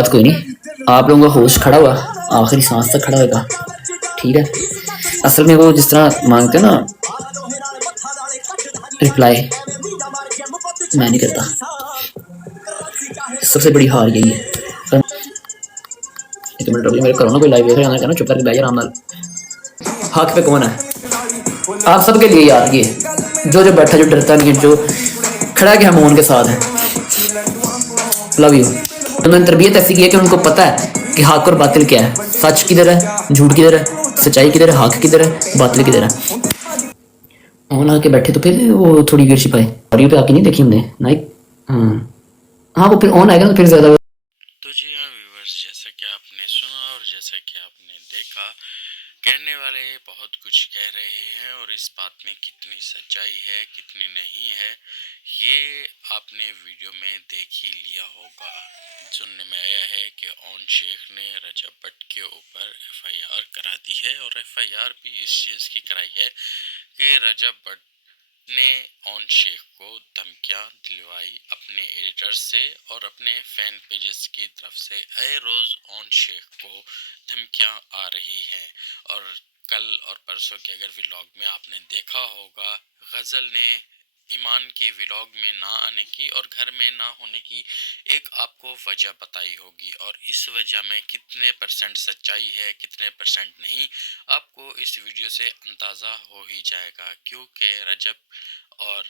बात कोई नहीं, आप लोगों का होस्ट खड़ा हुआ आखिरी सांस तक खड़ा होगा, ठीक है। असल में वो जिस तरह मांगते हैं ना रिप्लाई, मैं नहीं करता। सबसे बड़ी हार यही है। एक मिनट रुकिए, मेरे करो ना कोई लाइव देख रहा है ना, चुप करके बैठ जा आराम नाल। हक पे कौन है? आप सबके लिए यार, ये जो जो बैठा, जो डरता नहीं है, जो खड़ा के हम उनके साथ हैं। Love you. उन्होंने तरबियत ऐसी की है कि उनको पता है कि हक और बातिल क्या है, सच किधर है, झूठ किधर है, सच्चाई किधर है, हक किधर है, बातिल किधर है। ऑन आके बैठे तो फिर वो थोड़ी देर छिपाए ऑडियो पे आके नहीं देखी हमने नाइक। हाँ हाँ, वो फिर ऑन आएगा तो फिर ज्यादा। तो जी हाँ व्यूवर्स, जैसा कि आपने सुना और जैसा कि आपने देखा, कहने वाले बहुत कुछ कह रहे हैं और इस बात में कितनी सच्चाई है कितनी नहीं है ये आपने वीडियो में देख ही लिया होगा। सुनने में आया है कि ओन शेख ने रजब भट्ट के ऊपर एफआईआर करा दी है और एफआईआर भी इस चीज़ की कराई है कि रजब भट्ट ने ओन शेख को धमकियां दिलवाई अपने एडिटर से और अपने फैन पेजेस की तरफ से। आए रोज़ ओन शेख को धमकियां आ रही हैं और कल और परसों के अगर व्लॉग में आपने देखा होगा, गज़ल ने ईमान के व्लॉग में ना आने की और घर में ना होने की एक आपको वजह बताई होगी और इस वजह में कितने परसेंट सच्चाई है कितने परसेंट नहीं, आपको इस वीडियो से अंदाज़ा हो ही जाएगा। क्योंकि रजब और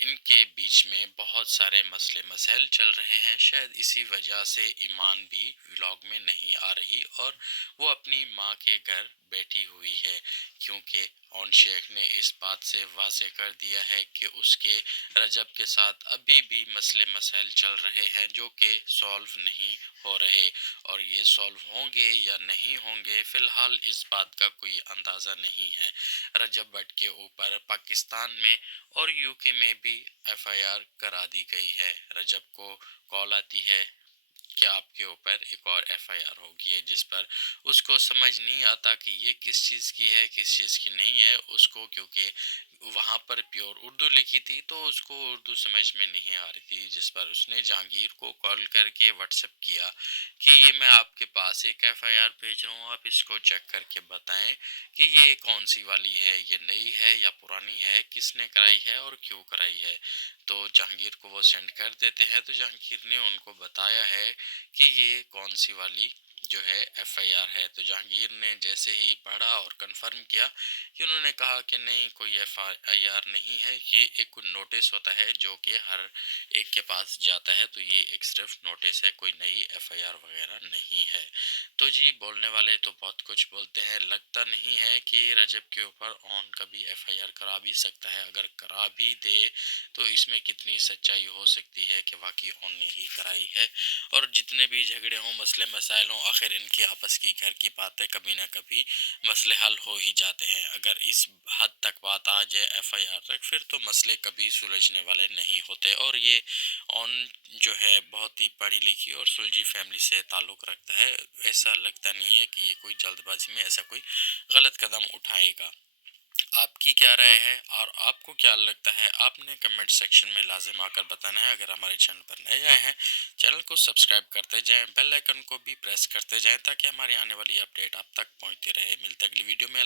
इनके बीच में बहुत सारे मसले मसाइल चल रहे हैं, शायद इसी वजह से ईमान भी व्लॉग में नहीं आ रही और वो अपनी माँ के घर बैठी हुई है। क्योंकि ओन शेख ने इस बात से वाजे कर दिया है कि उसके रजब के साथ अभी भी मसले मसाइल चल रहे हैं जो कि सॉल्व नहीं हो रहे और ये सॉल्व होंगे या नहीं होंगे फ़िलहाल इस बात का कोई अंदाज़ा नहीं है। रजब भट्ट के ऊपर पाकिस्तान में और यूके में भी एफआईआर करा दी गई है। रजब को कॉल आती है कि आपके ऊपर एक और एफआईआर होगी है, जिस पर उसको समझ नहीं आता कि ये किस चीज़ की है किस चीज़ की नहीं है उसको, क्योंकि वहाँ पर प्योर उर्दू लिखी थी तो उसको उर्दू समझ में नहीं आ रही थी। जिस पर उसने जहांगीर को कॉल करके व्हाट्सएप किया कि ये मैं आपके पास एक एफआईआर भेज रहा हूँ, आप इसको चेक करके बताएं कि ये कौन सी वाली है, ये नई है या पुरानी है, किसने कराई है और क्यों कराई है। तो जहांगीर को वो सेंड कर देते हैं तो जहांगीर ने उनको बताया है कि ये कौन सी वाली जो है एफआईआर है। तो जहांगीर ने जैसे ही पढ़ा और कंफर्म किया कि उन्होंने कहा कि नहीं कोई एफआईआर नहीं है, ये एक नोटिस होता है जो कि हर एक के पास जाता है, तो ये एक सिर्फ नोटिस है, कोई नई एफआईआर वगैरह नहीं है। तो जी बोलने वाले तो बहुत कुछ बोलते हैं, लगता नहीं है कि रजब के ऊपर ऑन कभी एफआईआर करा भी सकता है। अगर करा भी दे तो इसमें कितनी सच्चाई हो सकती है कि वाकई ऑन ने ही कराई है। और जितने भी झगड़े हों मसले मसाइल हों, आखिर इनकी आपस की घर की बातें कभी ना कभी मसले हल हो ही जाते हैं। अगर इस हद तक बात आ जाए एफआईआर तक फिर तो मसले कभी सुलझने वाले नहीं होते। और ये ऑन जो है बहुत ही पढ़ी लिखी और सुलझी फैमिली से ताल्लुक़ रखता है। ऐसा लगता नहीं है कि ये कोई जल्दबाजी में ऐसा कोई गलत कदम उठाएगा। आपकी क्या राय है और आपको क्या लगता है, आपने कमेंट सेक्शन में लाजिम आकर बताना है। अगर हमारे चैनल पर नए आए हैं चैनल को सब्सक्राइब करते जाएं, बेल आइकन को भी प्रेस करते जाएं ताकि हमारी आने वाली अपडेट आप तक पहुंचती रहे। मिलते अगली वीडियो में।